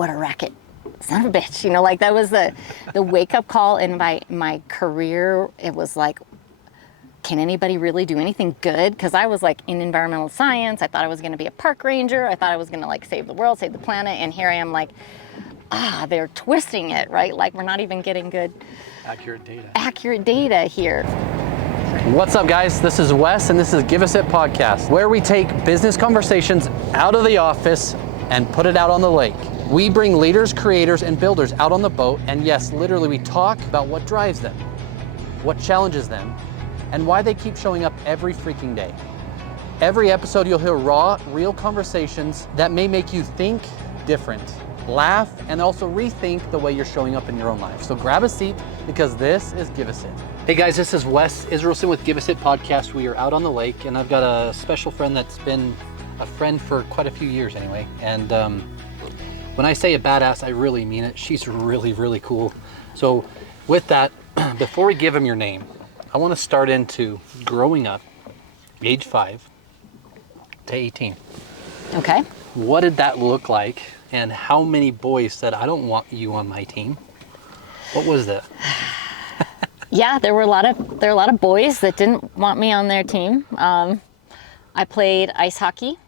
what a racket. Son of a bitch, you know, like that was the wake up call in my career. It was like, can anybody really do anything good? Because I was like in environmental science. I thought I was going to be a park ranger. I thought I was going to like save the world, save the planet. And here I am like, they're twisting it, right? Like we're not even getting good accurate data here. What's up, guys? This is Wes, and this is Give Us It Podcast, where we take business conversations out of the office and put it out on the lake. We bring leaders, creators, and builders out on the boat, and yes, literally we talk about what drives them, what challenges them, and why they keep showing up every freaking day. Every episode you'll hear raw, real conversations that may make you think different, laugh, and also rethink the way you're showing up in your own life. So grab a seat, because this is Give Us It. Hey guys, this is Wes Israelson with Give Us It Podcast. We are out on the lake, and I've got a special friend that's been a friend for quite a few years anyway. And when I say a badass, I really mean it. She's really, really cool. So with that, before we give him your name, I want to start into growing up, age 5 to 18. Okay. What did that look like? And how many boys said, I don't want you on my team? What was that? Yeah, there were a lot of boys that didn't want me on their team. I played ice hockey.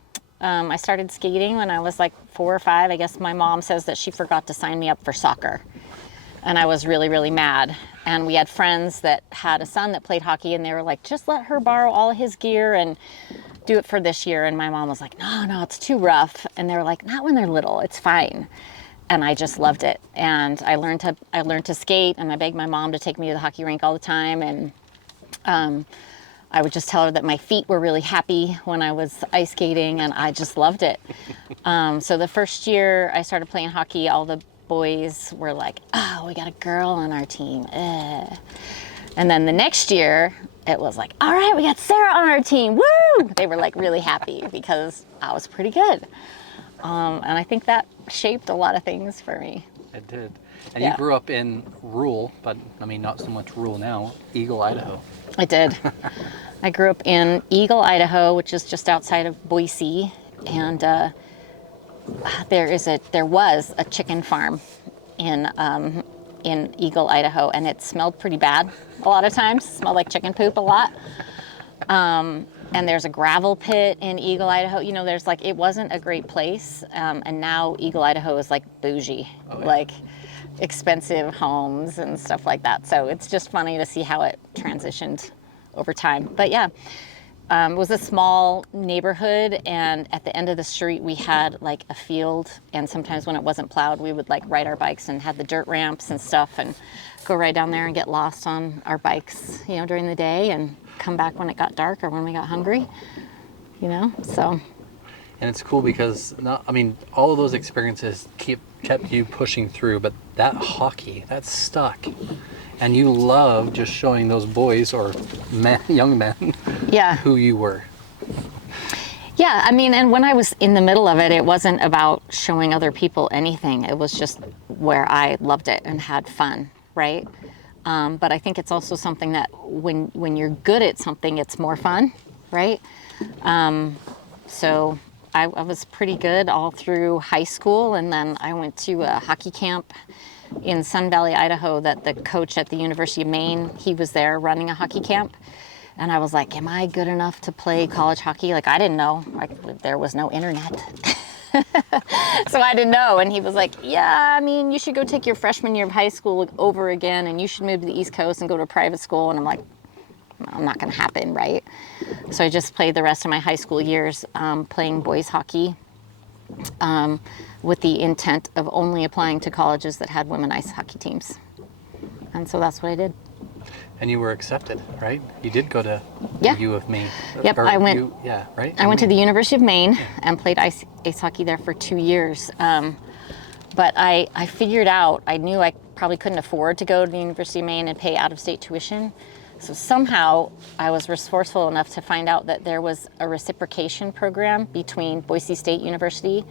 I started skating when I was like 4 or 5. I guess my mom says that she forgot to sign me up for soccer. And I was really, really mad. And we had friends that had a son that played hockey, and they were like, just let her borrow all his gear and do it for this year. And my mom was like, no, it's too rough. And they were like, not when they're little, it's fine. And I just loved it. And I learned to skate, and I begged my mom to take me to the hockey rink all the time. And I would just tell her that my feet were really happy when I was ice skating, and I just loved it. So the first year I started playing hockey, all the boys were like, oh, we got a girl on our team. And then the next year, it was like, all right, we got Sarah on our team. Woo! They were like really happy because I was pretty good. And I think that shaped a lot of things for me. It did. And you grew up in rural, but I mean, not so much rural now, Eagle, Idaho. I did. I grew up in Eagle, Idaho, which is just outside of Boise. And there was a chicken farm in Eagle, Idaho, and it smelled pretty bad a lot of times. It smelled like chicken poop a lot. And there's a gravel pit in Eagle, Idaho. You know, it wasn't a great place. And now Eagle, Idaho is like bougie, like expensive homes and stuff like that. So it's just funny to see how it transitioned over time. But yeah, it was a small neighborhood, and at the end of the street we had like a field, and sometimes when it wasn't plowed we would like ride our bikes and had the dirt ramps and stuff and go right down there and get lost on our bikes, you know, during the day, and come back when it got dark or when we got hungry, you know, so. And it's cool because, all of those experiences kept you pushing through, but that hockey, that stuck. And you love just showing those boys or young men who you were. Yeah, and when I was in the middle of it, it wasn't about showing other people anything. It was just where I loved it and had fun, right? But I think it's also something that when you're good at something, it's more fun, right? So I was pretty good all through high school, and then I went to a hockey camp in Sun Valley, Idaho, that the coach at the University of Maine, he was there running a hockey camp. And I was like, am I good enough to play college hockey? Like, I didn't know. There was no internet. So I didn't know. And he was like, yeah, you should go take your freshman year of high school over again, and you should move to the East Coast and go to a private school. And I'm like, not going to happen, right? So I just played the rest of my high school years playing boys hockey with the intent of only applying to colleges that had women ice hockey teams. And so that's what I did. And you were accepted, right? You did go to the U of Maine. Yep, I went. Right? I went to the University of Maine and played ice hockey there for 2 years. But I figured out, I knew I probably couldn't afford to go to the University of Maine and pay out-of-state tuition. So somehow I was resourceful enough to find out that there was a reciprocation program between Boise State University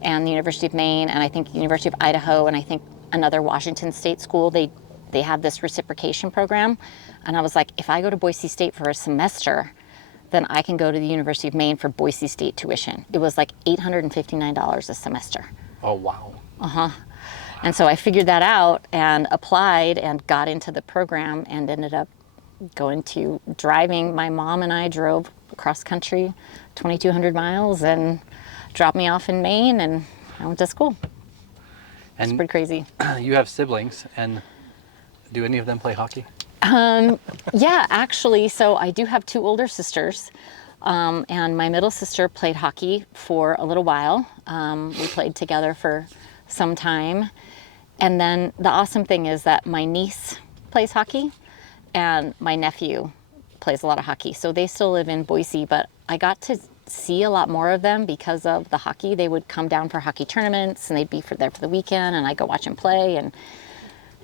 and the University of Maine, and I think the University of Idaho, and I think another Washington State school. They have this reciprocation program. And I was like, if I go to Boise State for a semester, then I can go to the University of Maine for Boise State tuition. It was like $859 a semester. Oh, wow. And so I figured that out and applied and got into the program and ended up going to driving. My mom and I drove across country 2,200 miles and dropped me off in Maine, and I went to school. It's And pretty crazy. you have siblings, and do any of them play hockey? Yeah, actually, so I do have 2 older sisters, and my middle sister played hockey for a little while. We played together for some time. And then the awesome thing is that my niece plays hockey and my nephew plays a lot of hockey. So they still live in Boise, but I got to see a lot more of them because of the hockey. They would come down for hockey tournaments and they'd be there for the weekend, and I'd go watch him play. And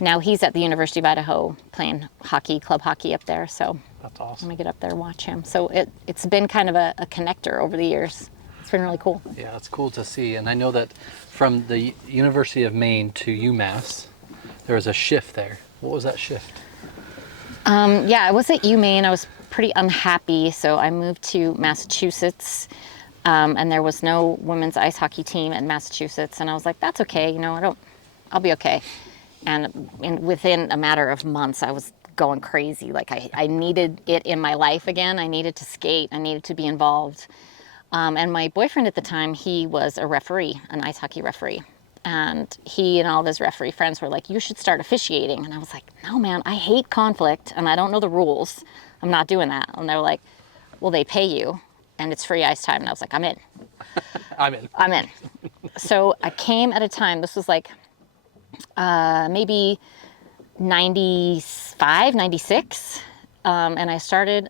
now he's at the University of Idaho playing hockey, club hockey up there. So That's awesome. I'm gonna get up there and watch him. So it's been kind of a connector over the years. It's been really cool. Yeah, it's cool to see. And I know that from the University of Maine to UMass, there was a shift there. What was that shift? Yeah, I was at UMaine. I was pretty unhappy, so I moved to Massachusetts, and there was no women's ice hockey team in Massachusetts, and I was like, that's okay, I'll be okay. And within a matter of months, I was going crazy. Like I needed it in my life again. I needed to skate. I needed to be involved. And my boyfriend at the time, he was a referee, an ice hockey referee. And he and all of his referee friends were like, you should start officiating. And I was like, no, man, I hate conflict and I don't know the rules. I'm not doing that. And they're like, well, they pay you and it's free ice time. And I was like, I'm in. I'm in. So I came at a time, this was like maybe 95, 96. And I started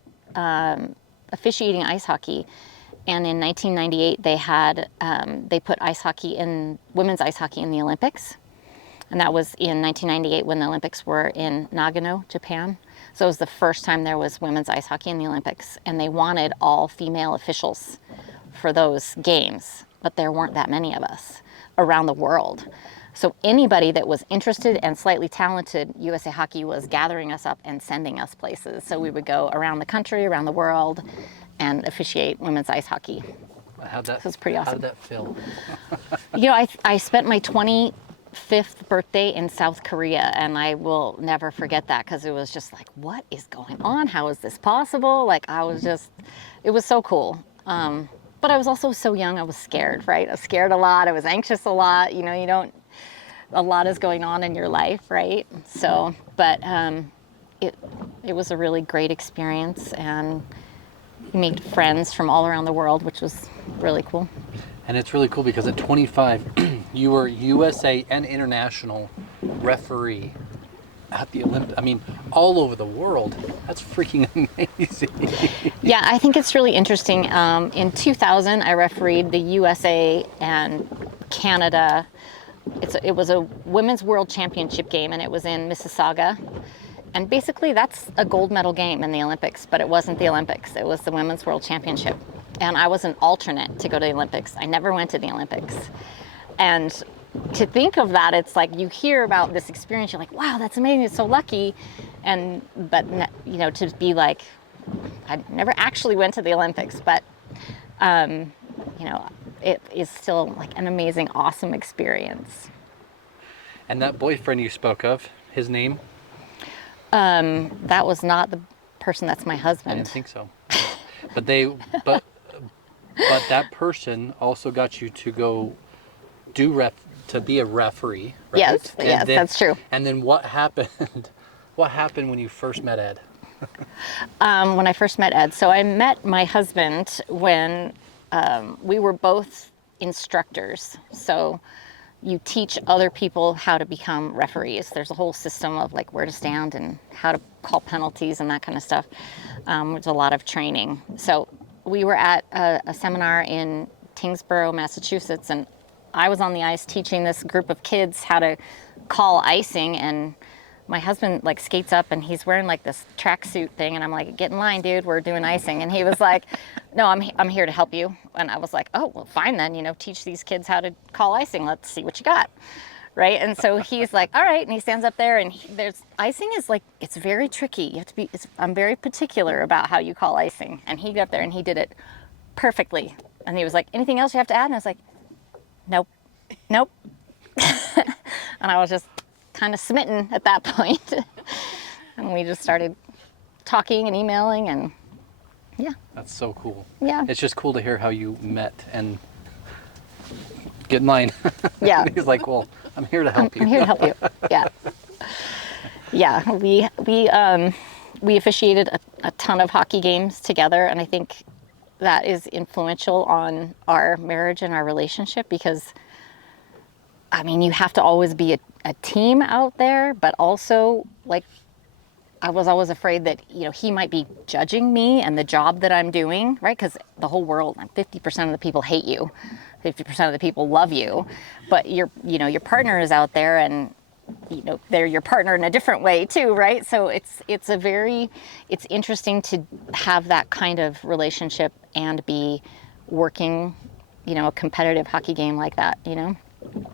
officiating ice hockey. And in 1998, they put women's ice hockey in the Olympics. And that was in 1998 when the Olympics were in Nagano, Japan. So it was the first time there was women's ice hockey in the Olympics. And they wanted all female officials for those games, but there weren't that many of us around the world. So anybody that was interested and slightly talented, USA Hockey was gathering us up and sending us places. So we would go around the country, around the world, and officiate women's ice hockey. So it's pretty awesome. How did that feel? I spent my 25th birthday in South Korea, and I will never forget that because it was just like, what is going on? How is this possible? Like, it was so cool. But I was also so young, I was scared, right? I was scared a lot. I was anxious a lot. A lot is going on in your life, right? So, but it was a really great experience, and made friends from all around the world, which was really cool. And it's really cool because at 25, you were USA and international referee at the Olympics. I mean, all over the world. That's freaking amazing. Yeah, I think it's really interesting. In 2000, I refereed the USA and Canada. It was a women's world championship game, and it was in Mississauga. And basically, that's a gold medal game in the Olympics, but it wasn't the Olympics. It was the Women's World Championship. And I was an alternate to go to the Olympics. I never went to the Olympics. And to think of that, it's like you hear about this experience, you're like, wow, that's amazing, it's so lucky. But to be like, I never actually went to the Olympics, but, it is still like an amazing, awesome experience. And that boyfriend you spoke of, his name? That was not the person that's my husband. I didn't think so. But that person also got you to go to be a referee, right? Yes, that's true. And then what happened? What happened when you first met Ed? When I first met Ed, so I met my husband when we were both instructors. So you teach other people how to become referees. There's a whole system of like where to stand and how to call penalties and that kind of stuff. There's a lot of training. So we were at a seminar in Tingsboro, Massachusetts, and I was on the ice teaching this group of kids how to call icing, and my husband like skates up and he's wearing like this tracksuit thing, and I'm like, get in line, dude, we're doing icing. And he was like, no, I'm here to help you. And I was like, oh, well, fine then, teach these kids how to call icing. Let's see what you got, right? And so he's like, all right, and he stands up there, and icing is like, it's very tricky. You have to I'm very particular about how you call icing. And he got up there and he did it perfectly. And he was like, anything else you have to add? And I was like, nope. And I was just kind of smitten at that point. And we just started talking and emailing, and yeah. That's so cool. Yeah. It's just cool to hear how you met and get in line. Yeah. He's like, well, I'm here to help you. I'm here to help you. Yeah. Yeah. We officiated a ton of hockey games together, and I think that is influential on our marriage and our relationship because, I mean, you have to always be a team out there, but also, like, I was always afraid that, you know, he might be judging me and the job that I'm doing, right? Because the whole world, 50% of the people hate you, 50% of the people love you, but your partner is out there, and you know, they're your partner in a different way too, right? So it's interesting to have that kind of relationship and be working, you know, a competitive hockey game like that, you know?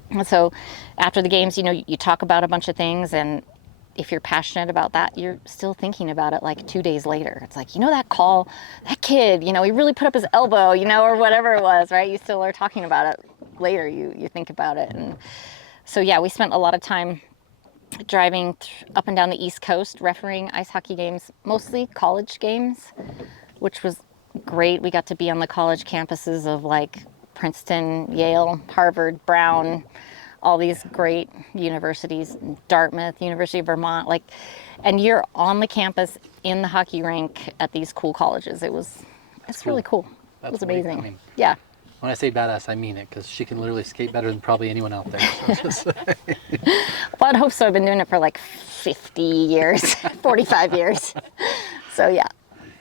And so after the games, you know, you talk about a bunch of things, and if you're passionate about that, you're still thinking about it like 2 days later. It's like, you know, that call, that kid, you know, he really put up his elbow, you know, or whatever it was, right? You still are talking about it later. You think about it. And so, yeah, we spent a lot of time driving up and down the East Coast, refereeing ice hockey games, mostly college games, which was great. We got to be on the college campuses of like Princeton, Yale, Harvard, Brown, all these great universities, Dartmouth, University of Vermont, like, and you're on the campus in the hockey rink at these cool colleges. It's really cool. It was amazing. I mean, yeah. When I say badass, I mean it, because she can literally skate better than probably anyone out there. So well, I'd hope so. I've been doing it for like 50 years, 45 years. So, yeah.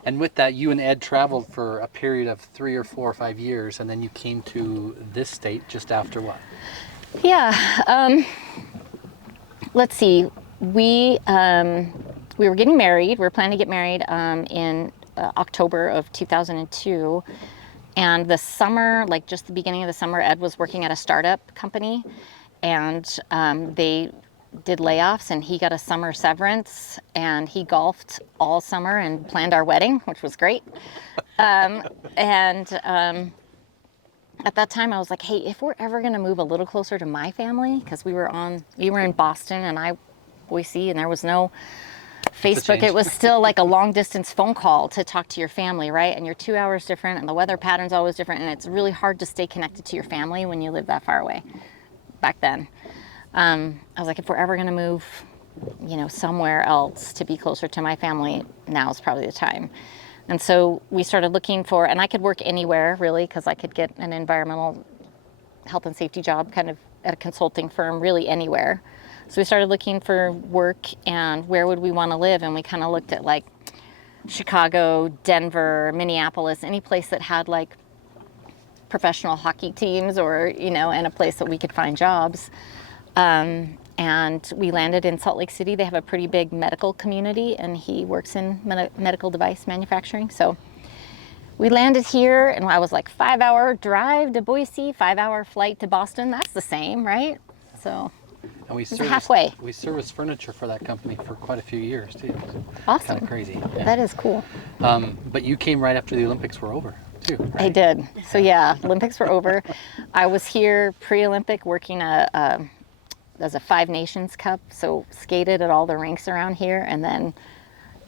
And with that, you and Ed traveled for a period of 3 or 4 or 5 years, and then you came to this state just after what? Yeah. Let's see. We were getting married. We were planning to get married in October of 2002. And the summer, like just the beginning of the summer, Ed was working at a startup company, and they did layoffs, and he got a summer severance, and he golfed all summer and planned our wedding, which was great. At that time, I was like, hey, if we're ever going to move a little closer to my family, because we were in Boston and Boise, and there was no Facebook. It was still like a long distance phone call to talk to your family, right? And you're 2 hours different, and the weather pattern's always different, and it's really hard to stay connected to your family when you live that far away back then. I was like, if we're ever going to move, you know, somewhere else to be closer to my family, now's probably the time. And so we started looking for, and I could work anywhere really, because I could get an environmental health and safety job kind of at a consulting firm, really anywhere. So we started looking for work and where would we want to live, and we kind of looked at like Chicago, Denver, Minneapolis, any place that had like professional hockey teams, or, you know, and a place that we could find jobs. And we landed in Salt Lake City. They have a pretty big medical community, and he works in medical device manufacturing. So we landed here, and I was like 5-hour drive to Boise, 5-hour flight to Boston. That's the same, right? So and we halfway. We serviced furniture for that company for quite a few years too. Awesome. Kind of crazy. Yeah. That is cool. But you came right after the Olympics were over too, right? I did. So yeah, Olympics were over. I was here pre-Olympic working as a 5 Nations Cup, so skated at all the rinks around here, and then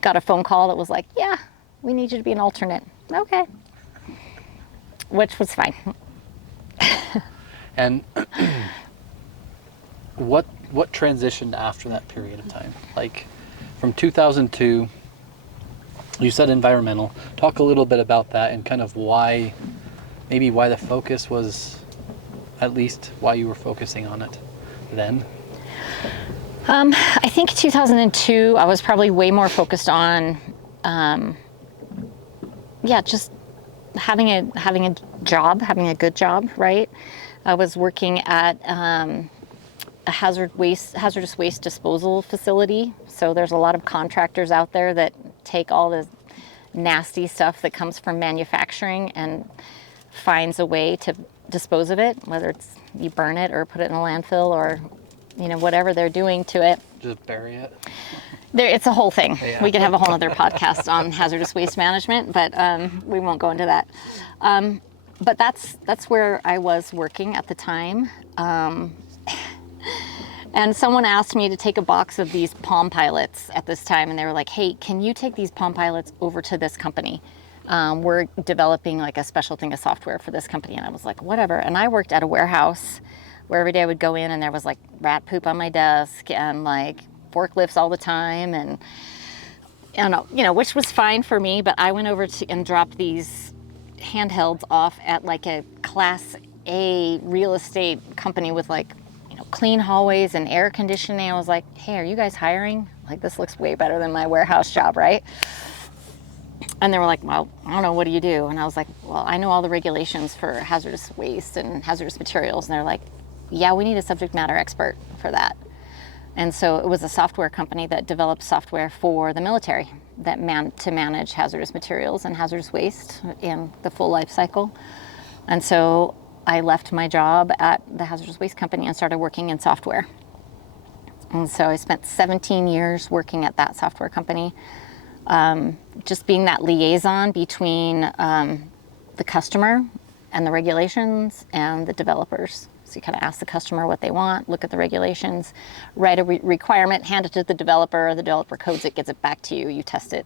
got a phone call that was like, yeah, we need you to be an alternate. Okay. Which was fine. And what transitioned after that period of time? Like from 2002, you said environmental. Talk a little bit about that and kind of why the focus was, at least why you were focusing on it then? I think 2002, I was probably way more focused on, just having a job, having a good job, right? I was working at a hazardous waste disposal facility. So there's a lot of contractors out there that take all the nasty stuff that comes from manufacturing and finds a way to dispose of it, whether it's you burn it or put it in a landfill or, you know, whatever they're doing to it. Just bury it. It's a whole thing. Yeah. We could have a whole other podcast on hazardous waste management, but we won't go into that. But that's where I was working at the time. And And someone asked me to take a box of these Palm Pilots at this time, and they were like, hey, can you take these Palm Pilots over to this company? We're developing like a special thing of software for this company. And I was like, whatever. And I worked at a warehouse where every day I would go in and there was like rat poop on my desk and like forklifts all the time, and which was fine for me. But I went over to and dropped these handhelds off at like a Class A real estate company with like clean hallways and air conditioning. I was like, hey, are you guys hiring? Like, this looks way better than my warehouse job, right? And they were like, well, I don't know, what do you do? And I was like, well, I know all the regulations for hazardous waste and hazardous materials. And they're like, yeah, we need a subject matter expert for that. And so it was a software company that developed software for the military to manage hazardous materials and hazardous waste in the full life cycle. And so I left my job at the hazardous waste company and started working in software. And so I spent 17 years working at that software company, just being that liaison between the customer and the regulations and the developers. So you kind of ask the customer what they want, look at the regulations, write a requirement, hand it to the developer codes it, gets it back to you, you test it,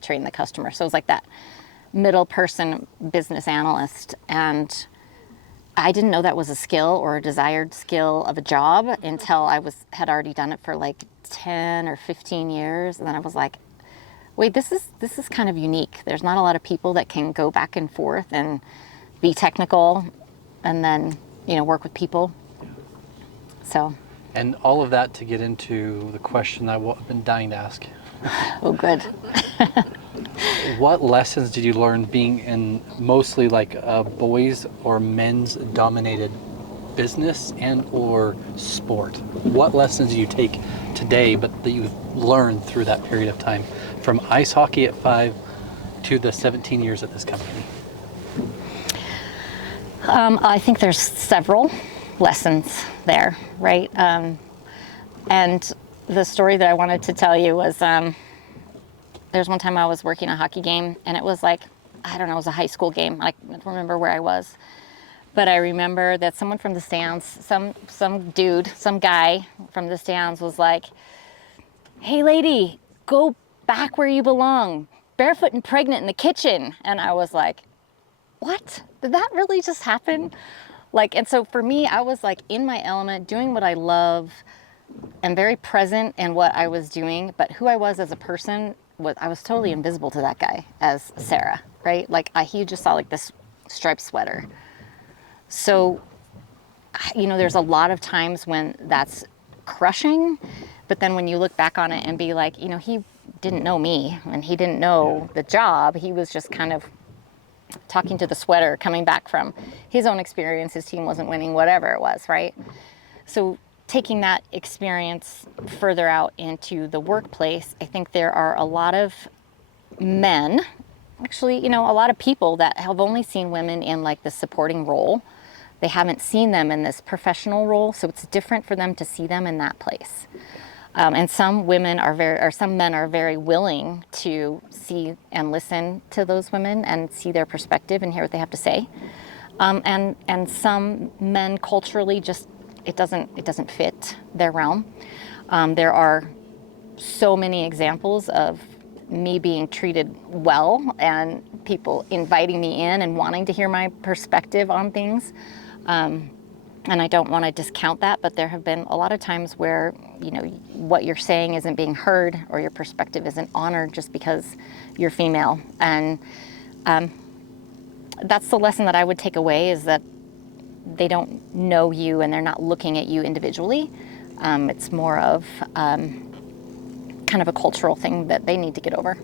train the customer. So it was like that middle person business analyst. And I didn't know that was a skill or a desired skill of a job until I had already done it for like 10 or 15 years. And then I was like, wait, this is kind of unique. There's not a lot of people that can go back and forth and be technical and then, work with people. So. And all of that to get into the question I've been dying to ask. Oh, good. What lessons did you learn being in mostly like a boys or men's dominated business and or sport? What lessons do you take today but that you've learned through that period of time, from ice hockey at 5 to the 17 years at this company? I think there's several lessons there, right? And the story that I wanted to tell you was there's one time I was working a hockey game, and it was like, I don't know, it was a high school game. I don't remember where I was. But I remember that someone from the stands, some guy from the stands was like, hey lady, go back where you belong, barefoot and pregnant in the kitchen. And I was like, what? Did that really just happen? And so for me, I was like in my element, doing what I love and very present in what I was doing. But who I was as a person, I was totally invisible to that guy as Sarah, right? He just saw like this striped sweater. So, there's a lot of times when that's crushing, but then when you look back on it and be like, he didn't know me and he didn't know the job. He was just kind of talking to the sweater, coming back from his own experience. His team wasn't winning, whatever it was, right? So taking that experience further out into the workplace, I think there are a lot of men, actually, a lot of people that have only seen women in like the supporting role. They haven't seen them in this professional role, so it's different for them to see them in that place. And some men are very willing to see and listen to those women and see their perspective and hear what they have to say. And some men culturally just it doesn't fit their realm. There are so many examples of me being treated well and people inviting me in and wanting to hear my perspective on things. And I don't want to discount that, but there have been a lot of times where, what you're saying isn't being heard or your perspective isn't honored just because you're female. And that's the lesson that I would take away, is that they don't know you and they're not looking at you individually. It's more of kind of a cultural thing that they need to get over.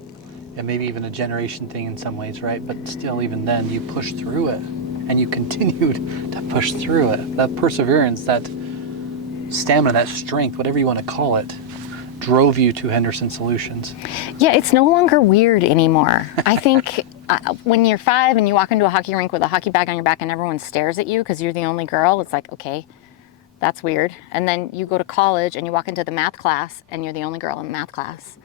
And maybe even a generation thing in some ways, right? But still, even then, you push through it. And you continued to push through it. That perseverance, that stamina, that strength, whatever you want to call it, drove you to Henderson Solutions. Yeah, it's no longer weird anymore. I think when you're 5 and you walk into a hockey rink with a hockey bag on your back and everyone stares at you because you're the only girl, it's like, okay, that's weird. And then you go to college and you walk into the math class and you're the only girl in the math class.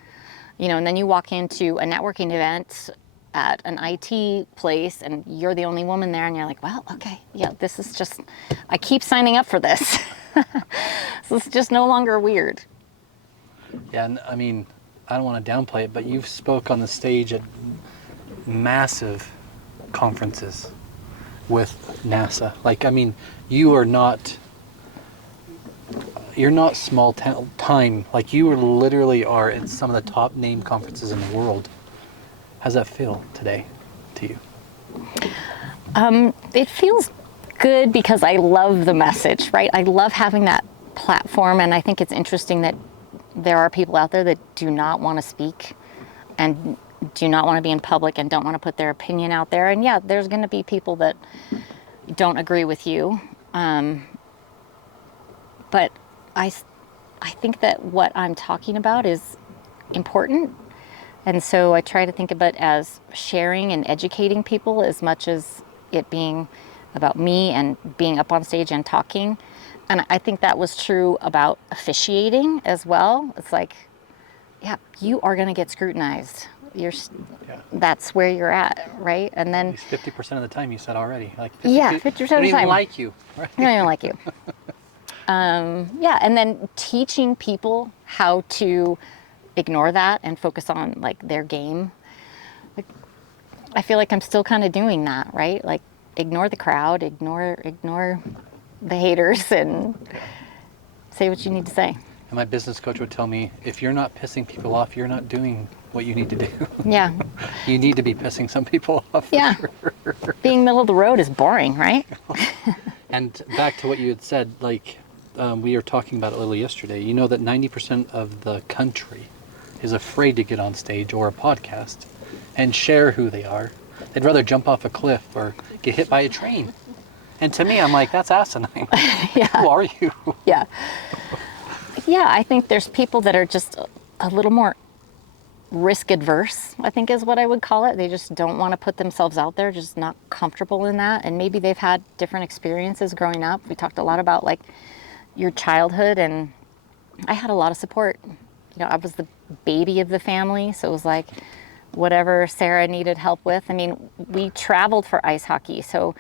And then you walk into a networking event at an IT place and you're the only woman there and you're like, well, okay, yeah, this is just, I keep signing up for this. So it's just no longer weird. Yeah, and I mean, I don't want to downplay it, but you've spoke on the stage at massive conferences with NASA. Like, I mean, you're not small time. Like, you literally are in some of the top name conferences in the world. How's that feel today to you? It feels good because I love the message, right? I love having that platform, and I think it's interesting that there are people out there that do not want to speak and do not want to be in public and don't want to put their opinion out there. And yeah, there's going to be people that don't agree with you. But I think that what I'm talking about is important. And so I try to think of it as sharing and educating people as much as it being about me and being up on stage and talking. And I think that was true about officiating as well. It's like, yeah, you are going to get scrutinized. That's where you're at, right? And then at least 50% of the time, you said already. Like 50% of the they don't time. even like you. Right? They don't even like you. Yeah, and then teaching people how to ignore that and focus on like their game. Like, I feel like I'm still kind of doing that, right? Like, ignore the crowd, ignore the haters, and say what you need to say. And my business coach would tell me, if you're not pissing people off, you're not doing what you need to do. Yeah. You need to be pissing some people off. Yeah. Sure. Being middle of the road is boring, right? And back to what you had said, like we were talking about it a little yesterday, you know that 90% of the country is afraid to get on stage or a podcast and share who they are. They'd rather jump off a cliff or get hit by a train. And to me, I'm like, that's asinine. Yeah. Who are you? Yeah. Yeah, I think there's people that are just a little more risk adverse, I think is what I would call it. They just don't want to put themselves out there, just not comfortable in that. And maybe they've had different experiences growing up. We talked a lot about like your childhood, and I had a lot of support. You know, I was the baby of the family, so it was like whatever Sarah needed help with. I mean, we traveled for ice hockey, so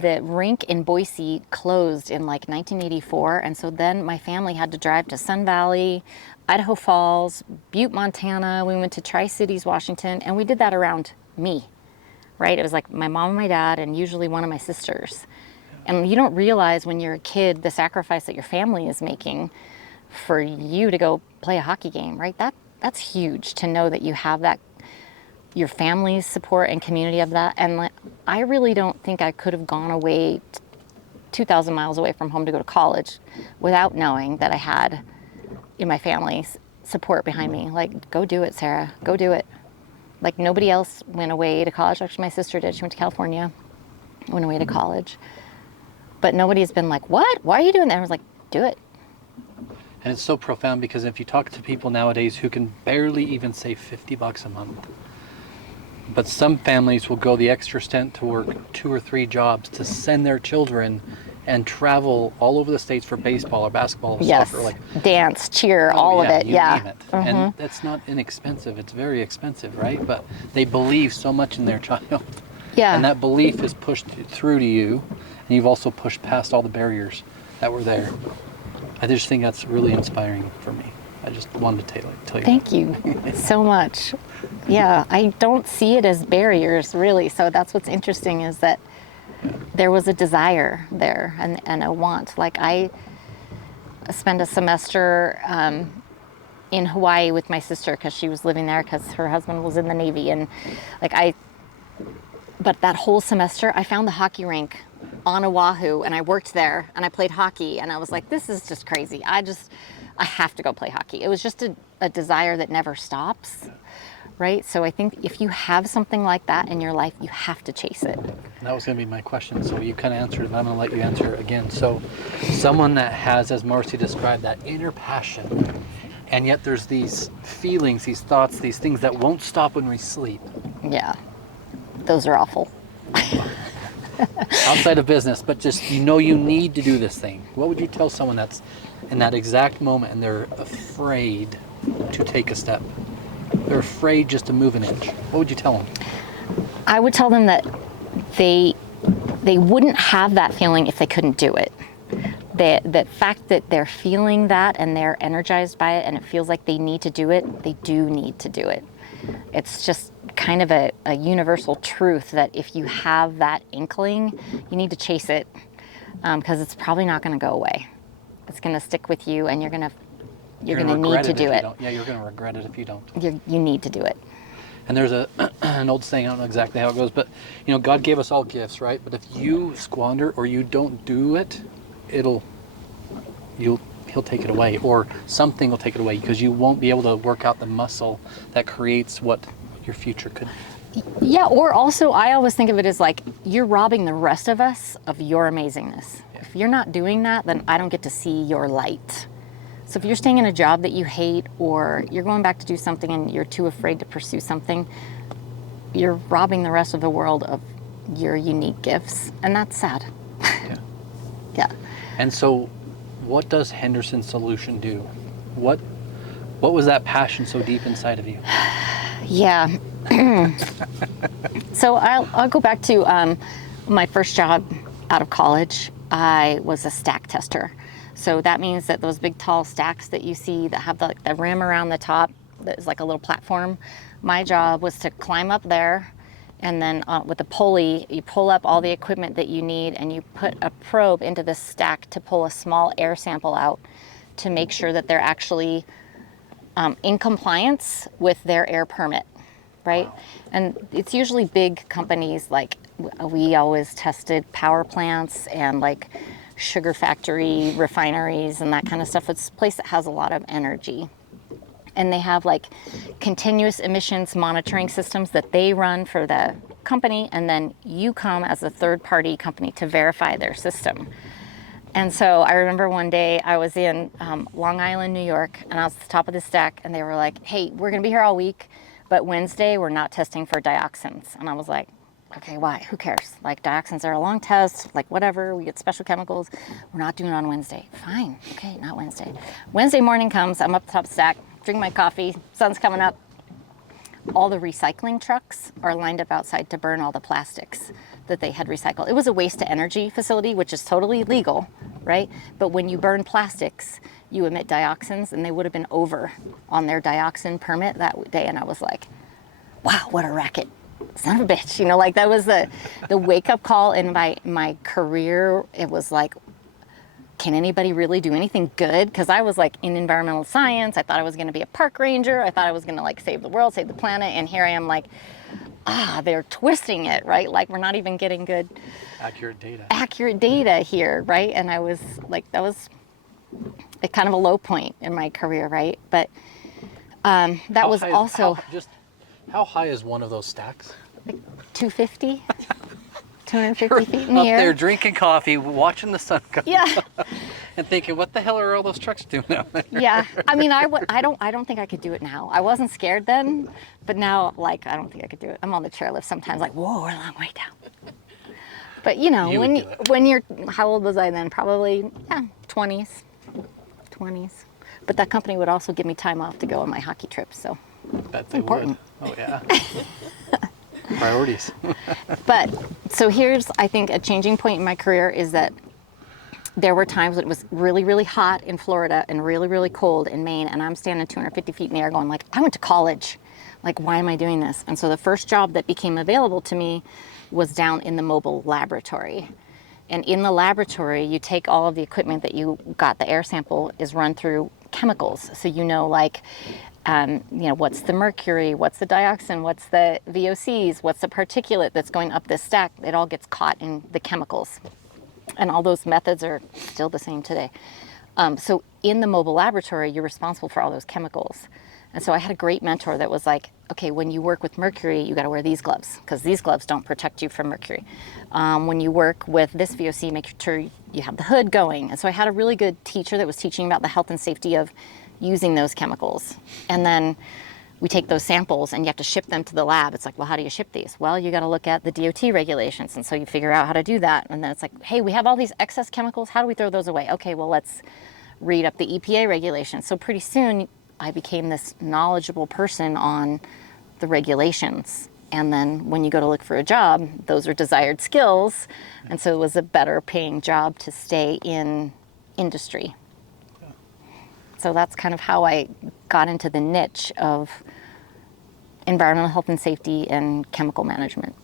the rink in Boise closed in like 1984, and so then my family had to drive to Sun Valley, Idaho Falls, Butte, Montana. We went to Tri-Cities, Washington, and we did that around me, right? It was like my mom and my dad and usually one of my sisters. And you don't realize when you're a kid the sacrifice that your family is making for you to go play a hockey game, right? That's huge to know that you have that, your family's support and community of that. And like, I really don't think I could have gone away 2,000 miles away from home to go to college without knowing that I had in my family's support behind me. Like, go do it, Sarah, go do it. Like, nobody else went away to college. Actually, my sister did. She went to California, went away to college. But nobody's been like, what? Why are you doing that? I was like, do it. And it's so profound because if you talk to people nowadays who can barely even save $50 a month, but some families will go the extra stint to work 2 or 3 jobs to send their children and travel all over the states for baseball or basketball or soccer. Like dance, cheer, all of it. You Yeah. name it. And that's not inexpensive. It's very expensive, right? But they believe so much in their child. Yeah. And that belief is pushed through to you. And you've also pushed past all the barriers that were there. I just think that's really inspiring for me. I just wanted to tell you. Thank you so much. Yeah, I don't see it as barriers, really. So that's what's interesting is that there was a desire there and a want. Like, I spent a semester in Hawaii with my sister because she was living there because her husband was in the Navy. And but that whole semester, I found the hockey rink on Oahu, and I worked there, and I played hockey, and I was like, this is just crazy. I have to go play hockey. It was just a desire that never stops, right? So I think if you have something like that in your life, you have to chase it. That was going to be my question, so you kind of answered it, but I'm going to let you answer it again. So someone that has, as Marcy described, that inner passion, and yet there's these feelings, these thoughts, these things that won't stop when we sleep. Yeah, those are awful. Outside of business, but just you need to do this thing. What would you tell someone that's in that exact moment and they're afraid to take a step? They're afraid just to move an inch. What would you tell them? I would tell them that they wouldn't have that feeling if they couldn't do it. The fact that they're feeling that and they're energized by it and it feels like they need to do it, they do need to do it. It's just kind of a universal truth that if you have that inkling, you need to chase it, because it's probably not going to go away. It's going to stick with you, and you're going to need to do it. Yeah, you're going to regret it if you don't. You need to do it. And there's an old saying, I don't know exactly how it goes, but God gave us all gifts, right? But if you squander or you don't do it, he'll take it away, or something will take it away, because you won't be able to work out the muscle that creates what your future could be. Yeah, or also I always think of it as like you're robbing the rest of us of your amazingness. Yeah. If you're not doing that, then I don't get to see your light. So if you're staying in a job that you hate, or you're going back to do something and you're too afraid to pursue something, you're robbing the rest of the world of your unique gifts, and that's sad. Yeah. Yeah. And so what does Henderson Solution do? What was that passion so deep inside of you? Yeah. So I'll go back to my first job out of college. I was a stack tester. So that means that those big tall stacks that you see that have the rim around the top, that is like a little platform, my job was to climb up there, and then with a pulley, you pull up all the equipment that you need, and you put a probe into this stack to pull a small air sample out to make sure that they're actually in compliance with their air permit, right? Wow. And it's usually big companies, like we always tested power plants and like sugar factory, refineries, and that kind of stuff. It's a place that has a lot of energy. And they have like continuous emissions monitoring systems that they run for the company, and then you come as a third-party company to verify their system. And so I remember one day I was in Long Island, New York, and I was at the top of the stack, and they were like, hey, we're gonna be here all week, but Wednesday we're not testing for dioxins. And I was like, okay, why? Who cares? Like, dioxins are a long test, like whatever, we get special chemicals. We're not doing it on Wednesday. Fine, okay, not Wednesday. Wednesday morning comes, I'm up the top of the stack, drink my coffee, sun's coming up. All the recycling trucks are lined up outside to burn all the plastics that they had recycled. It was a waste to energy facility, which is totally legal, right? But when you burn plastics, you emit dioxins, and they would have been over on their dioxin permit that day. And I was like, wow, what a racket. Son of a bitch, like that was the wake up call in my career. It was like, can anybody really do anything good? Because I was like in environmental science. I thought I was going to be a park ranger. I thought I was going to like save the world, save the planet. And here I am like, they're twisting it, right? Like we're not even getting good accurate data here, right? And I was like, that was a kind of a low point in my career, right? But that was also... How high is one of those stacks? Like 250, 250 feet in the air. Up there drinking coffee, watching the sun come up, and thinking, what the hell are all those trucks doing out there? Yeah, I mean, I don't think I could do it now. I wasn't scared then, but now, like, I don't think I could do it. I'm on the chairlift sometimes, like, whoa, we're a long way down. But when you're, how old was I then? Probably, 20s. But that company would also give me time off to go on my hockey trips, so. Bet they would. Oh yeah. Priorities. But so here's, I think, a changing point in my career is that there were times when it was really, really hot in Florida and really, really cold in Maine, and I'm standing 250 feet in the air going like, I went to college. Like, why am I doing this? And so the first job that became available to me was down in the mobile laboratory. And in the laboratory, you take all of the equipment that you got, the air sample is run through chemicals. So like, what's the mercury, what's the dioxin, what's the VOCs, what's the particulate that's going up this stack. It all gets caught in the chemicals. And all those methods are still the same today. So in the mobile laboratory, you're responsible for all those chemicals. And so I had a great mentor that was like, okay, when you work with mercury, you gotta wear these gloves, because these gloves don't protect you from mercury. When you work with this VOC, make sure you have the hood going. And so I had a really good teacher that was teaching about the health and safety of using those chemicals. And then we take those samples and you have to ship them to the lab. It's like, well, how do you ship these? Well, you got to look at the DOT regulations. And so you figure out how to do that. And then it's like, hey, we have all these excess chemicals. How do we throw those away? Okay, well, let's read up the EPA regulations. So pretty soon I became this knowledgeable person on the regulations. And then when you go to look for a job, those are desired skills. And so it was a better paying job to stay in industry. So that's kind of how I got into the niche of environmental health and safety and chemical management.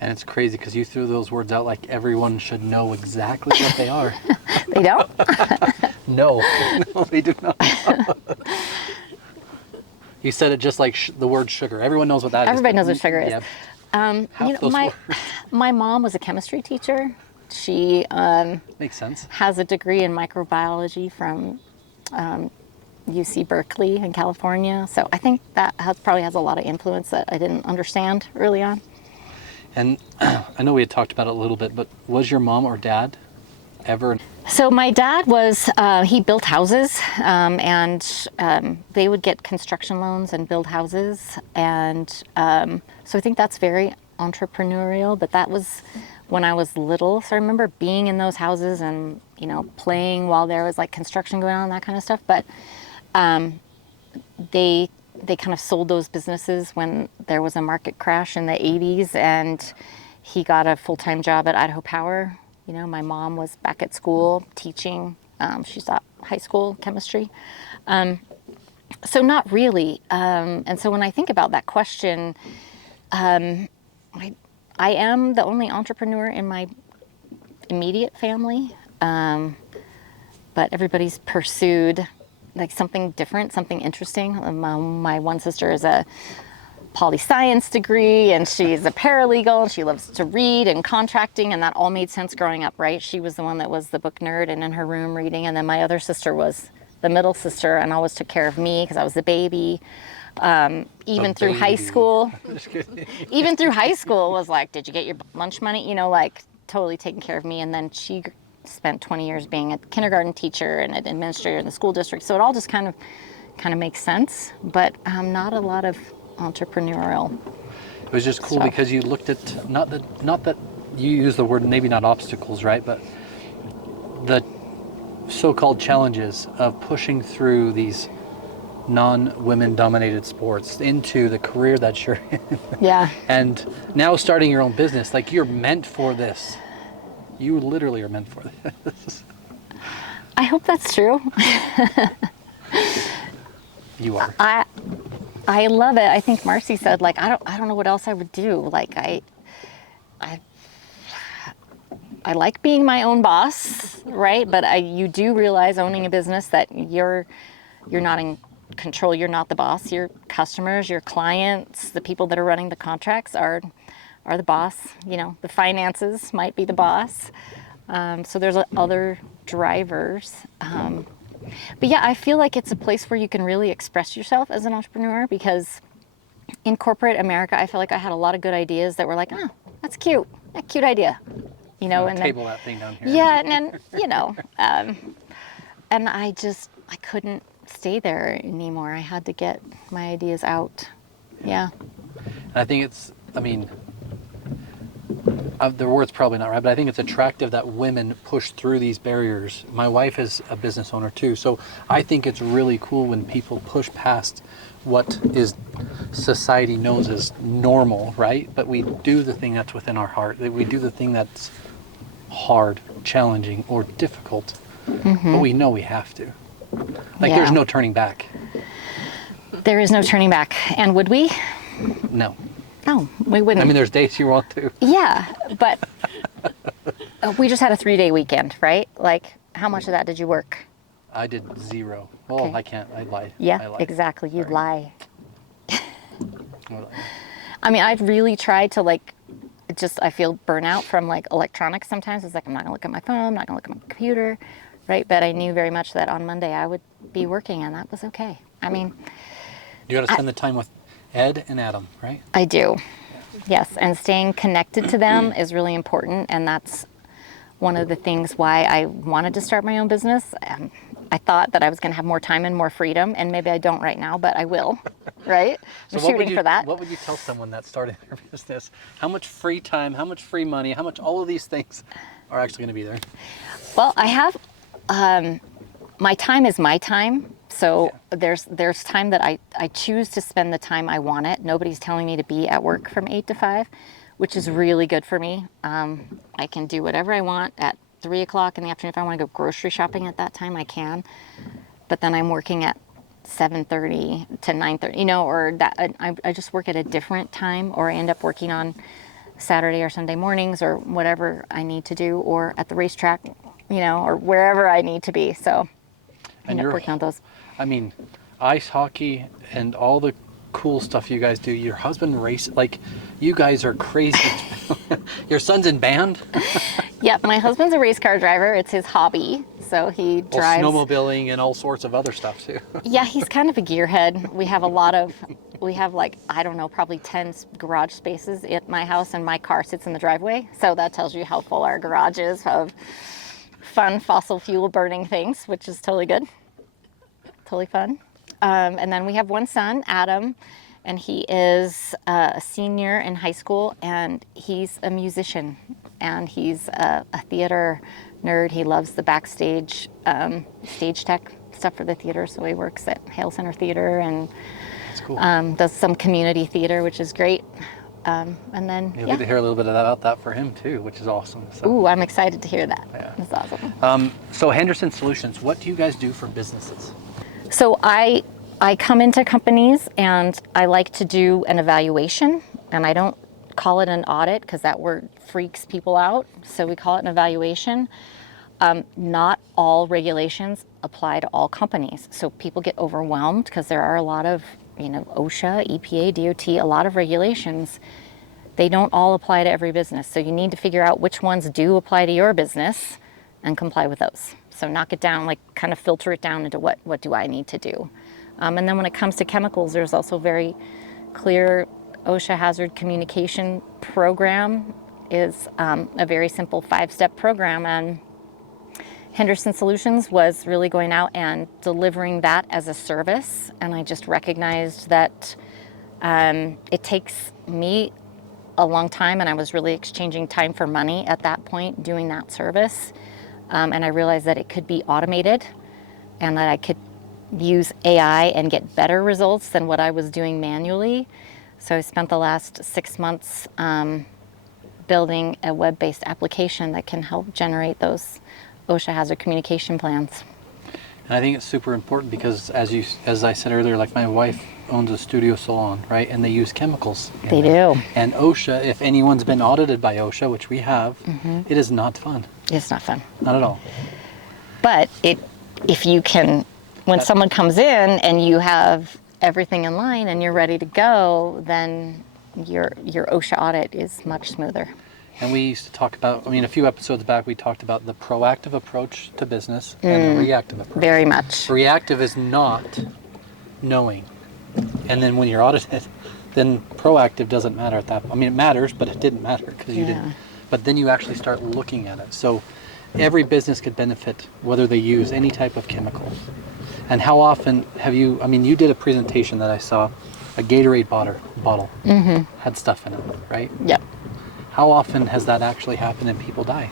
And it's crazy because you threw those words out like everyone should know exactly what they are. They don't? No, no, they do not. You said it just like the word sugar. Everyone knows what that is. Everybody knows what sugar is. Yeah. My mom was a chemistry teacher. She Makes sense. has a degree in microbiology from UC Berkeley in California. So I think that probably has a lot of influence that I didn't understand early on. And I know we had talked about it a little bit, but was your mom or dad ever? So my dad was, he built houses, and they would get construction loans and build houses. And so I think that's very entrepreneurial, but that was when I was little. So I remember being in those houses and, you know, playing while there was like construction going on and that kind of stuff. But they kind of sold those businesses when there was a market crash in the 80s, and he got a full-time job at Idaho Power. You know, my mom was back at school teaching. She's taught high school chemistry. So not really. And so when I think about that question, I am the only entrepreneur in my immediate family, but everybody's pursued like something different, something interesting. My one sister is a poli-science degree, and she's a paralegal, and she loves to read and contracting, and that all made sense growing up, right? She was the one that was the book nerd and in her room reading, and then my other sister was the middle sister and always took care of me because I was the baby. Even through high school, even through high school was like, did you get your lunch money? You know, like totally taking care of me. And then she spent 20 years being a kindergarten teacher and an administrator in the school district. So it all just kind of makes sense, but not a lot of entrepreneurial. It was just cool because you looked at, not that you use the word, maybe not obstacles, right? But the so-called challenges of pushing through these non-women dominated sports into the career that you're in. Yeah. And now starting your own business, like you're meant for this. You literally are meant for this. I hope that's true. You are. I love it. I think Marcy said, like, I don't know what else I would do. Like I like being my own boss, right? But you do realize owning a business that you're not in control. You're not the boss. Your customers, your clients, the people that are running the contracts are the boss. You know, the finances might be the boss. So there's other drivers. But yeah, I feel like it's a place where you can really express yourself as an entrepreneur, because in corporate America, I feel like I had a lot of good ideas that were like, oh, that's cute. A cute idea. You know, and table that thing down here. Yeah, and you know, and I couldn't stay there anymore. I had to get my ideas out. Yeah. And I think the word's probably not right, but I think it's attractive that women push through these barriers. My wife is a business owner too, so I think it's really cool when people push past what is society knows as normal, right? But we do the thing that's within our heart. We do the thing that's hard, challenging, or difficult, but we know we have to. Like, there's no turning back. There is no turning back. And would we? No. No, we wouldn't. I mean, there's days you want to. Yeah, but we just had a 3-day weekend, right? Like, how much of that did you work? I did 0. Well, Okay. I lied. Yeah, I lied. exactly. You'd lie. Well, I mean, I've really tried to I feel burnout from like electronics sometimes. It's like, I'm not gonna look at my phone, I'm not gonna look at my computer, right? But I knew very much that on Monday I would be working, and that was okay. I mean, you gotta spend the time with Ed and Adam, right? I do. Yes, and staying connected to them is really important, and that's one of the things why I wanted to start my own business. I thought that I was going to have more time and more freedom, and maybe I don't right now, but I will, right? I'm shooting for that. What would you tell someone that's starting their business? How much free time, how much free money, how much all of these things are actually going to be there? Well, I have, my time is my time, So there's time that I choose to spend the time I want it. Nobody's telling me to be at work from 8 to 5, which is really good for me. I can do whatever I want at 3 o'clock in the afternoon. If I want to go grocery shopping at that time, I can. But then I'm working at 7:30 to 9:30, or that I just work at a different time, or I end up working on Saturday or Sunday mornings or whatever I need to do, or at the racetrack, or wherever I need to be. So I end up working on those. I mean, ice hockey and all the cool stuff you guys do. Your husband race, like, you guys are crazy. Your son's in band? Yep, my husband's a race car driver. It's his hobby. So he drives. Snowmobiling and all sorts of other stuff too. Yeah, he's kind of a gearhead. We have I don't know, probably 10 garage spaces at my house, and my car sits in the driveway. So that tells you how full our garage is of fun fossil fuel burning things, which is totally good. Totally fun. And then we have one son, Adam, and he is a senior in high school, and he's a musician, and he's a theater nerd. He loves the backstage stage tech stuff for the theater, so he works at Hale Center Theater and That's cool. Does some community theater, which is great. And then You'll get to hear a little bit about that for him too, which is awesome. So. Ooh, I'm excited to hear that. Yeah. That's awesome. So Henderson Solutions, what do you guys do for businesses? So I come into companies and I like to do an evaluation, and I don't call it an audit because that word freaks people out. So we call it an evaluation. Not all regulations apply to all companies. So people get overwhelmed because there are a lot of, OSHA, EPA, DOT, a lot of regulations. They don't all apply to every business. So you need to figure out which ones do apply to your business and comply with those. So knock it down, like kind of filter it down into what do I need to do. And then when it comes to chemicals, there's also very clear OSHA hazard communication program is a very simple 5-step program. And Henderson Solutions was really going out and delivering that as a service. And I just recognized that it takes me a long time, and I was really exchanging time for money at that point doing that service. And I realized that it could be automated and that I could use AI and get better results than what I was doing manually. So I spent the last 6 months building a web-based application that can help generate those OSHA hazard communication plans. And I think it's super important because as I said earlier, like my wife owns a studio salon, right? And they use chemicals. They do. And OSHA, if anyone's been audited by OSHA, which we have, it is not fun. It's not fun. Not at all. But if you can, when someone comes in and you have everything in line and you're ready to go, then your OSHA audit is much smoother. And we used to talk about, a few episodes back, we talked about the proactive approach to business and the reactive approach. Very much. Reactive is not knowing. And then when you're audited, then proactive doesn't matter at that. It matters, but it didn't matter because you didn't. But then you actually start looking at it. So every business could benefit whether they use any type of chemicals. And how often have you, you did a presentation that I saw, a Gatorade bottle had stuff in it, right? Yep. How often has that actually happened and people die?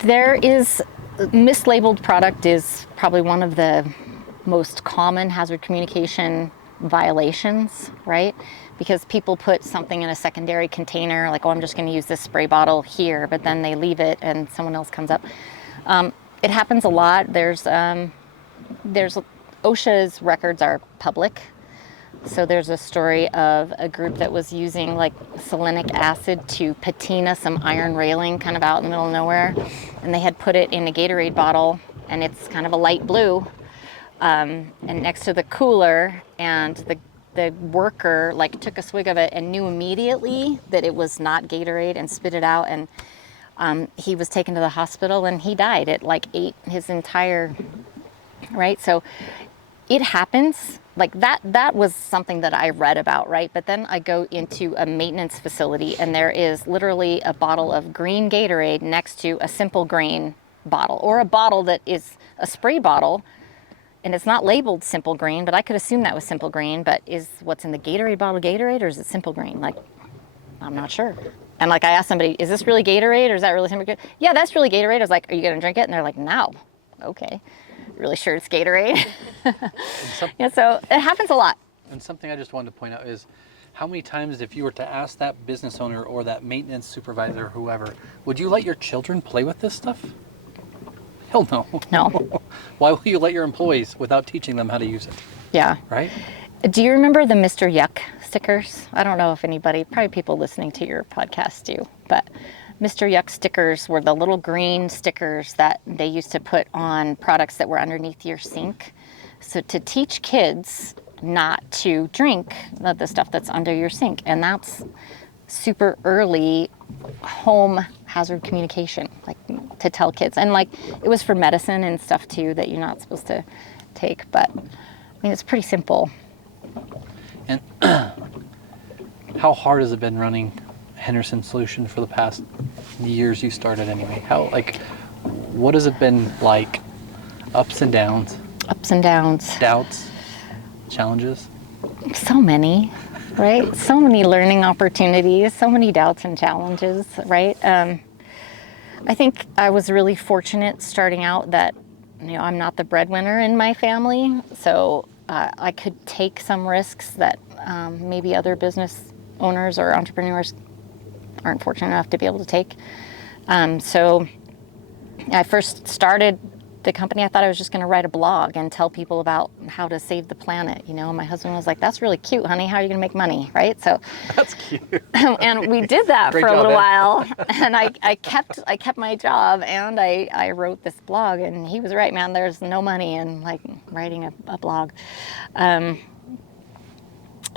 There is, mislabeled product is probably one of the most common hazard communication violations, right? Because people put something in a secondary container, like, I'm just going to use this spray bottle here, but then they leave it and someone else comes up. It happens a lot. There's OSHA's records are public. So there's a story of a group that was using like selenic acid to patina some iron railing kind of out in the middle of nowhere. And they had put it in a Gatorade bottle, and it's kind of a light blue. And next to the cooler, and the worker like took a swig of it and knew immediately that it was not Gatorade and spit it out. And he was taken to the hospital and he died. It like ate his entire, right? So it happens. Like that was something that I read about, right? But then I go into a maintenance facility and there is literally a bottle of green Gatorade next to a Simple Green bottle, or a bottle that is a spray bottle, and it's not labeled Simple Green, but I could assume that was Simple Green. But is what's in the Gatorade bottle Gatorade, or is it Simple Green? Like, I'm not sure. And like I asked somebody, is this really Gatorade or is that really Simple Green? Yeah, that's really Gatorade. I was like, are you gonna drink it? And they're like, no. Okay. really sure it's Gatorade. some- Yeah, so it happens a lot. And something I just wanted to point out is, how many times, if you were to ask that business owner or that maintenance supervisor or whoever, would you let your children play with this stuff? Hell no. No. Why will you let your employees without teaching them how to use it? Yeah. Right? Do you remember the Mr. Yuck stickers? I don't know if anybody, probably people listening to your podcast do, but Mr. Yuck stickers were the little green stickers that they used to put on products that were underneath your sink. So to teach kids not to drink the stuff that's under your sink. And that's super early home hazard communication, like to tell kids. And like it was for medicine and stuff too that you're not supposed to take. But I mean, it's pretty simple. And how hard has it been running Henderson Solution for the past years you started anyway? What has it been like? Ups and downs? Ups and downs. Doubts? Challenges? So many, right? So many learning opportunities, so many doubts and challenges, right? I think I was really fortunate starting out that, I'm not the breadwinner in my family, so I could take some risks that maybe other business owners or entrepreneurs aren't fortunate enough to be able to take. So I first started the company, I thought I was just going to write a blog and tell people about how to save the planet. My husband was like, "That's really cute, honey. How are you going to make money?" Right? So That's cute. and we did that Great for a job, little Ed. while, and I kept my job, and I wrote this blog. And he was right, man. There's no money in like writing a blog. And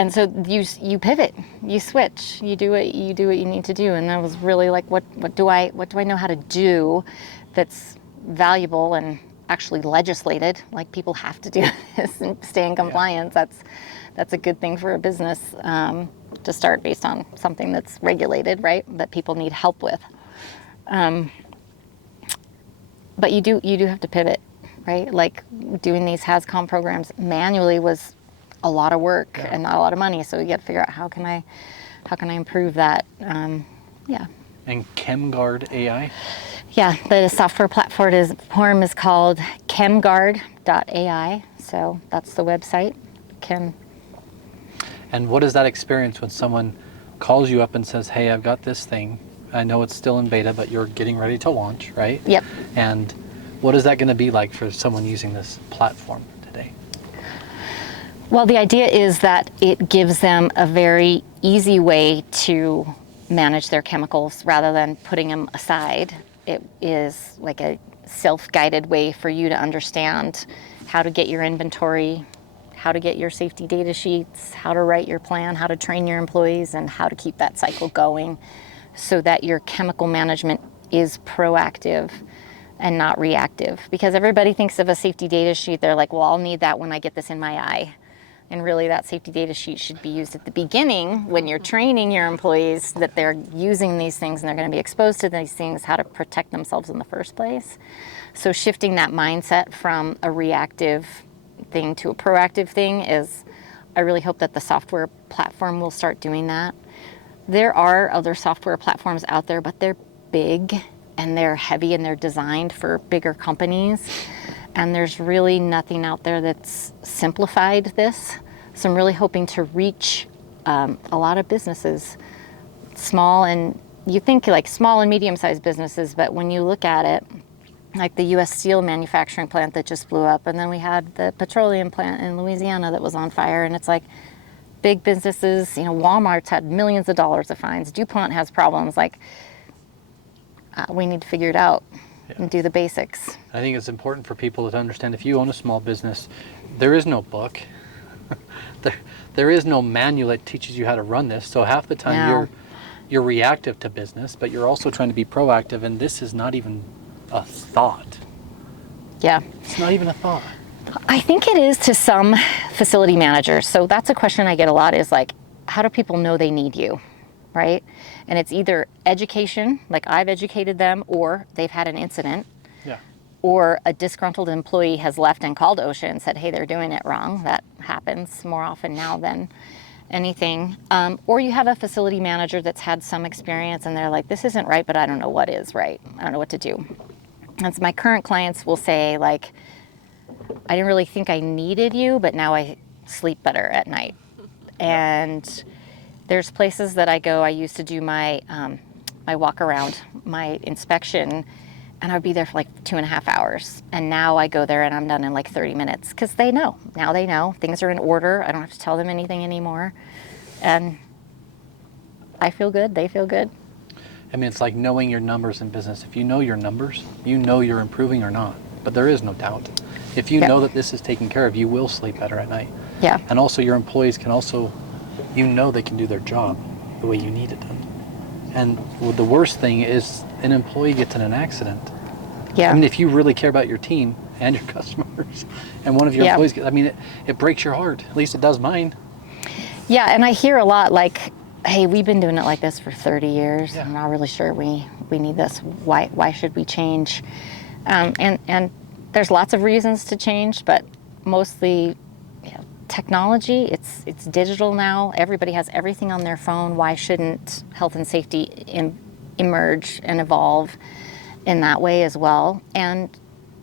so you pivot, you switch, you do what you need to do. And I was really like, what do I know how to do that's valuable and actually legislated? Like people have to do this and stay in compliance. Yeah. That's a good thing for a business to start based on something that's regulated, right? That people need help with. But you do have to pivot, right? Like doing these HAZCOM programs manually was a lot of work and not a lot of money. So you got to figure out how can I improve that? Yeah. And ChemGuard AI? Yeah, the software platform is called chemguard.ai. So that's the website. And what is that experience when someone calls you up and says, "Hey, I've got this thing. I know it's still in beta, but you're getting ready to launch," right? Yep. And what is that going to be like for someone using this platform today? Well, the idea is that it gives them a very easy way to manage their chemicals rather than putting them aside. It is like a self-guided way for you to understand how to get your inventory, how to get your safety data sheets, how to write your plan, how to train your employees, and how to keep that cycle going so that your chemical management is proactive and not reactive. Because everybody thinks of a safety data sheet, they're like, well, I'll need that when I get this in my eye. And really that safety data sheet should be used at the beginning when you're training your employees that they're using these things and they're going to be exposed to these things, how to protect themselves in the first place. So shifting that mindset from a reactive thing to a proactive thing I really hope that the software platform will start doing that. There are other software platforms out there, but they're big and they're heavy and they're designed for bigger companies. And there's really nothing out there that's simplified this. So I'm really hoping to reach a lot of businesses, small and you think like small and medium-sized businesses, but when you look at it, like the U.S. steel manufacturing plant that just blew up, and then we had the petroleum plant in Louisiana that was on fire, and it's like big businesses, Walmart's had millions of dollars of fines, DuPont has problems, like we need to figure it out. And do the basics. I think it's important for people to understand if you own a small business, there is no book. there is no manual that teaches you how to run this. So half the time you're reactive to business, but you're also trying to be proactive, and this is not even a thought. Yeah. It's not even a thought. I think it is to some facility managers. So that's a question I get a lot is like, how do people know they need you? Right? And it's either education, like I've educated them, or they've had an incident, or a disgruntled employee has left and called OSHA and said, hey, they're doing it wrong. That happens more often now than anything. Or you have a facility manager that's had some experience and they're like, this isn't right, but I don't know what is right. I don't know what to do. And so my current clients will say like, I didn't really think I needed you, but now I sleep better at night. And there's places that I go. I used to do my my walk around, my inspection, and I'd be there for like 2.5 hours. And now I go there and I'm done in like 30 minutes because they know. Now they know things are in order. I don't have to tell them anything anymore. And I feel good. They feel good. I mean, it's like knowing your numbers in business. If you know your numbers, you know you're improving or not. But there is no doubt. If you know that this is taken care of, you will sleep better at night. Yeah. And also your employees can also, you know they can do their job the way you need it done. And the worst thing is an employee gets in an accident. Yeah. I mean, if you really care about your team and your customers, and one of your employees, I mean, it breaks your heart. At least it does mine. Yeah, and I hear a lot like, hey, we've been doing it like this for 30 years. Yeah. I'm not really sure we need this. Why should we change? And there's lots of reasons to change, but mostly technology. It's digital now. Everybody has everything on their phone. Why shouldn't health and safety emerge and evolve in that way as well? And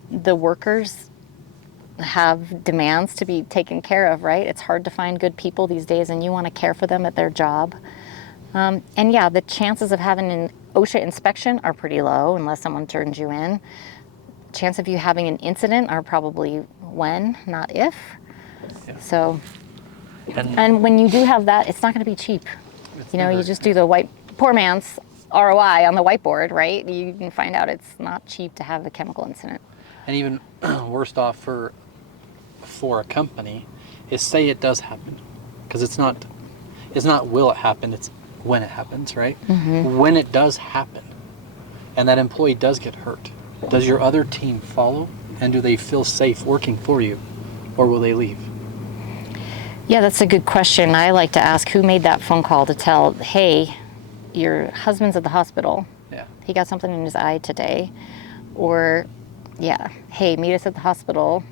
the workers have demands to be taken care of, right? It's hard to find good people these days, and you want to care for them at their job. And yeah, the chances of having an OSHA inspection are pretty low unless someone turns you in. Chance of you having an incident are probably when, not if. Yeah. So, and when you do have that, it's not going to be cheap. You just do the poor man's ROI on the whiteboard, right? You can find out it's not cheap to have a chemical incident. And even worst off for a company is say it does happen, because it's not will it happen, it's when it happens, right? Mm-hmm. When it does happen and that employee does get hurt, does your other team follow, and do they feel safe working for you, or will they leave? Yeah, that's a good question. I like to ask who made that phone call to tell, hey, your husband's at the hospital. Yeah. He got something in his eye today. Or, hey, meet us at the hospital.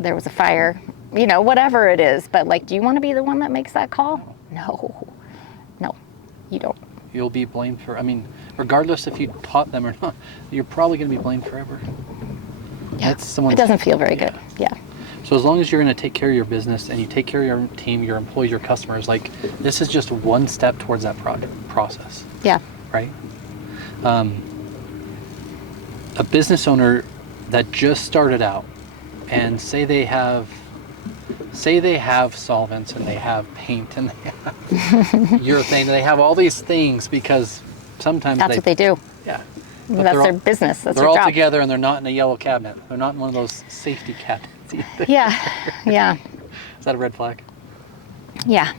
There was a fire. Whatever it is. But, do you want to be the one that makes that call? No, you don't. You'll be blamed for, regardless if you taught them or not, you're probably going to be blamed forever. Yeah, it doesn't feel very good. Yeah. So as long as you're going to take care of your business and you take care of your team, your employees, your customers, this is just one step towards that process. Yeah. Right? A business owner that just started out and say they have solvents and they have paint and they have urethane, they have all these things because sometimes that's what they do. Yeah. That's their business. That's they're their all job. together and they're not in a yellow cabinet. They're not in one of those safety cabinets either. Yeah. Is that a red flag? Yeah.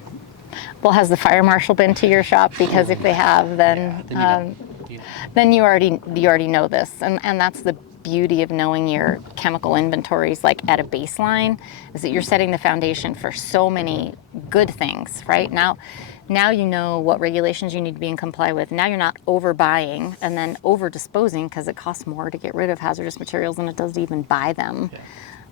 Well, has the fire marshal been to your shop? Because if they have, then then you already know this, and that's the beauty of knowing your chemical inventories at a baseline, is that you're setting the foundation for so many good things, right? Now you know what regulations you need to be in comply with. Now you're not overbuying and then over disposing because it costs more to get rid of hazardous materials than it does to even buy them. Yeah.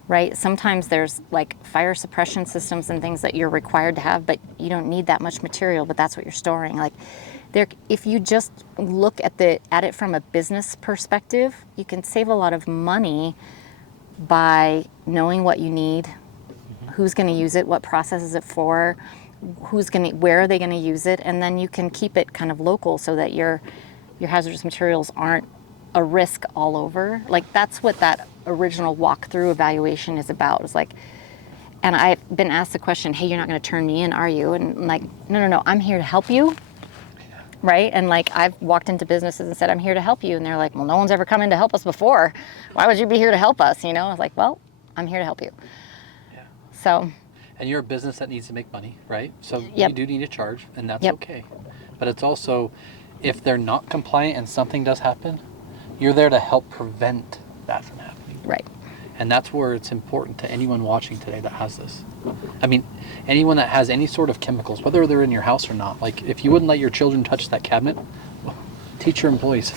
Right? Sometimes there's fire suppression systems and things that you're required to have, but you don't need that much material, but that's what you're storing. If you just look at it from a business perspective, you can save a lot of money by knowing what you need, who's going to use it, what process is it for, where are they going to use it, and then you can keep it kind of local so that your hazardous materials aren't a risk all over. That's what that original walkthrough evaluation is about. It's and I've been asked the question, hey, you're not going to turn me in, are you? And no, I'm here to help you. Right? And I've walked into businesses and said, I'm here to help you. And they're like, well, no one's ever come in to help us before. Why would you be here to help us? I was like, well, I'm here to help you. Yeah. So. And you're a business that needs to make money, right? So you do need to charge, and that's okay. But it's also, if they're not compliant and something does happen, you're there to help prevent that from happening. Right. And that's where it's important to anyone watching today that has this. Anyone that has any sort of chemicals, whether they're in your house or not, if you wouldn't let your children touch that cabinet, teach your employees.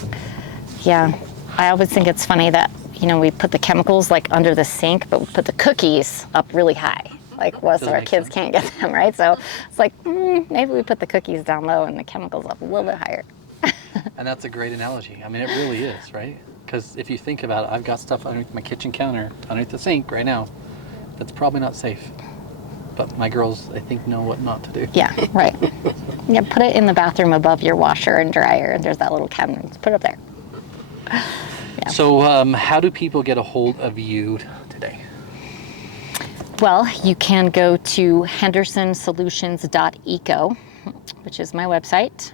Yeah. I always think it's funny that, we put the chemicals under the sink, but we put the cookies up really high. So our kids can't get them, right? So it's maybe we put the cookies down low and the chemicals up a little bit higher. And that's a great analogy. It really is, right? Because if you think about it, I've got stuff underneath my kitchen counter, underneath the sink right now, that's probably not safe. But my girls, I think, know what not to do. Yeah, right. Yeah, put it in the bathroom above your washer and dryer. There's that little cabinet. Just put it up there. Yeah. So how do people get a hold of you today? Well, you can go to hendersonsolutions.eco, which is my website,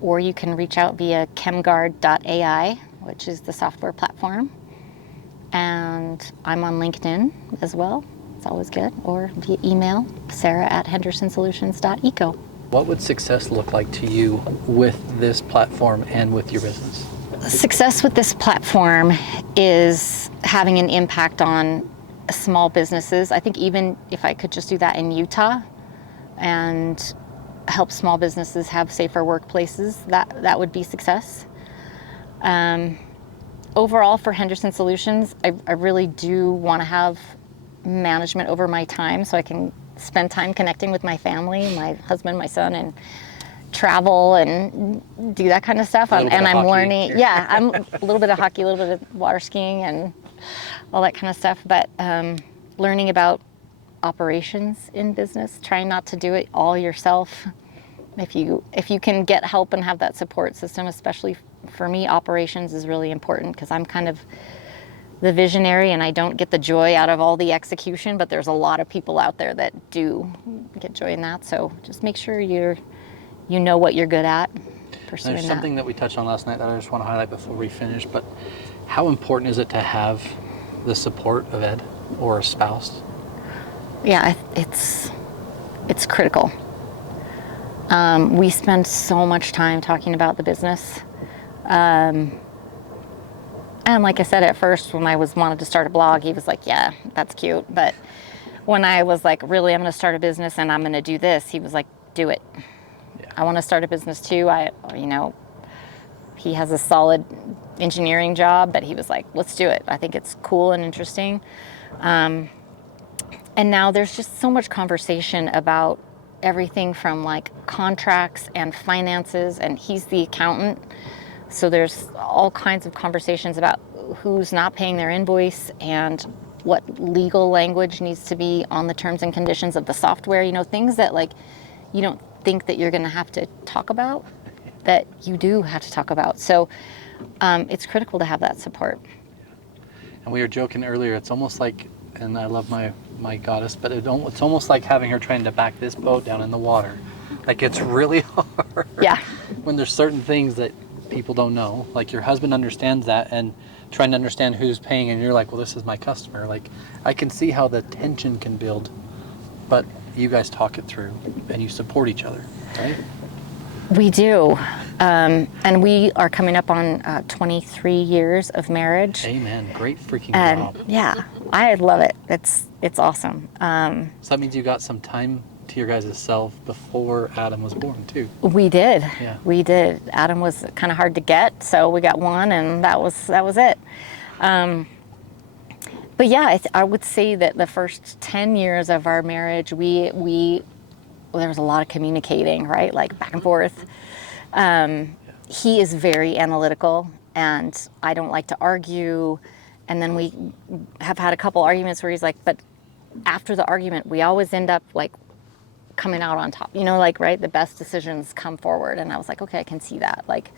or you can reach out via chemguard.ai, which is the software platform. And I'm on LinkedIn as well. It's always good. Or via email, sarah@hendersonsolutions.eco. What would success look like to you with this platform and with your business? Success with this platform is having an impact on small businesses. I think even if I could just do that in Utah and help small businesses have safer workplaces, that would be success. Overall, for Henderson Solutions, I really do want to have management over my time so I can spend time connecting with my family, my husband, my son, and travel and do that kind of stuff. And I'm learning, yeah, I'm a little bit of hockey, a little bit of water skiing and all that kind of stuff. But learning about operations in business, trying not to do it all yourself. If you can get help and have that support system, especially for me, operations is really important because I'm kind of the visionary and I don't get the joy out of all the execution, but there's a lot of people out there that do get joy in that. So just make sure you know what you're good at. There's something that we touched on last night that I just want to highlight before we finish, but how important is it to have the support of Ed or a spouse? Yeah, it's critical. We spend so much time talking about the business. And like I said, at first, when I wanted to start a blog, he was like, yeah, that's cute. But when I was like, really, I'm going to start a business and I'm going to do this, he was like, do it. Yeah. I want to start a business too. He has a solid engineering job, but he was like, let's do it. I think it's cool and interesting. And now there's just so much conversation about everything from like contracts and finances, and he's the accountant. So there's all kinds of conversations about who's not paying their invoice and what legal language needs to be on the terms and conditions of the software, things that like you don't think that you're going to have to talk about, that you do have to talk about. So it's critical to have that support. And we were joking earlier, it's almost like, and I love my goddess, but it's almost like having her trying to back this boat down in the water. Like, it's really hard. Yeah. When there's certain things that people don't know, like your husband understands that and trying to understand who's paying, and you're like, well, this is my customer. Like, I can see how the tension can build, but you guys talk it through and you support each other, right? We do. And we are coming up on 23 years of marriage. Amen. Great freaking job. Yeah, I love it. It's awesome. So that means you got some time to your guys' self before Adam was born too. We did. Yeah. We did. Adam was kind of hard to get, so we got one, and that was it. But yeah, I would say that the first 10 years of our marriage, there was a lot of communicating, right? Like back and forth. He is very analytical, and I don't like to argue. And then we have had a couple arguments where he's like, but after the argument, we always end up like coming out on top, right? The best decisions come forward. And I was like, okay, I can see that. Like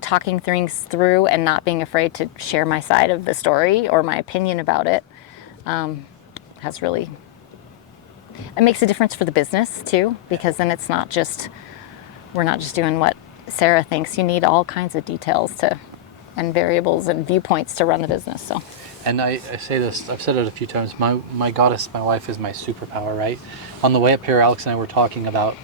talking things through and not being afraid to share my side of the story or my opinion about it has really, it makes a difference for the business too, because then we're not just doing what Sarah thinks. You need all kinds of details and variables and viewpoints to run the business. So. And I say this, I've said it a few times, my goddess, my wife is my superpower, right? On the way up here, Alex and I were talking about,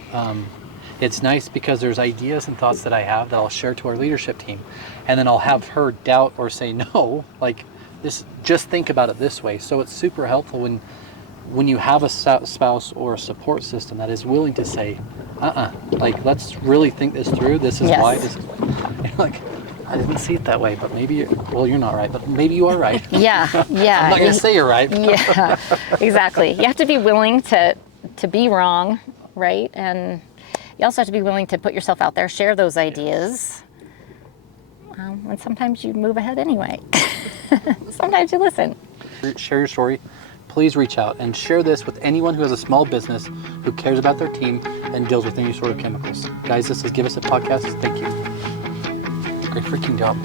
it's nice because there's ideas and thoughts that I have that I'll share to our leadership team. And then I'll have her doubt or say, no, like this, just think about it this way. So it's super helpful when you have a spouse or a support system that is willing to say, like, let's really think this through. This is why this is, like, I didn't see it that way, but maybe, you're not right, but maybe you are right. Yeah. I'm not going to say you're right. Yeah, exactly. You have to be willing to be wrong, right? And you also have to be willing to put yourself out there, share those ideas, And sometimes you move ahead anyway. Sometimes you listen. Share your story. Please reach out and share this with anyone who has a small business, who cares about their team, and deals with any sort of chemicals. Guys, this is Give Us a Podcast. Thank you. Great freaking job.